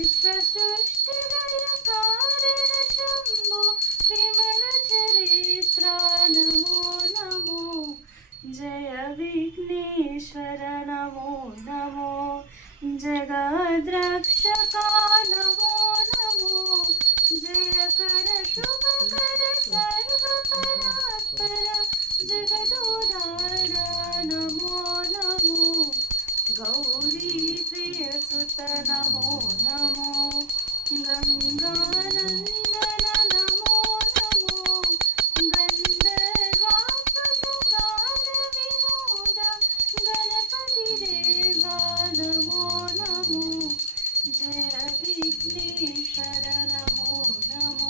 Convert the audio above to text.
विश्वसृष्टिलय कारणशम्भो विमलचरित्रा Namo Namo Jai Vighneshwar Namo Namo जगद्राक्ष Thank you.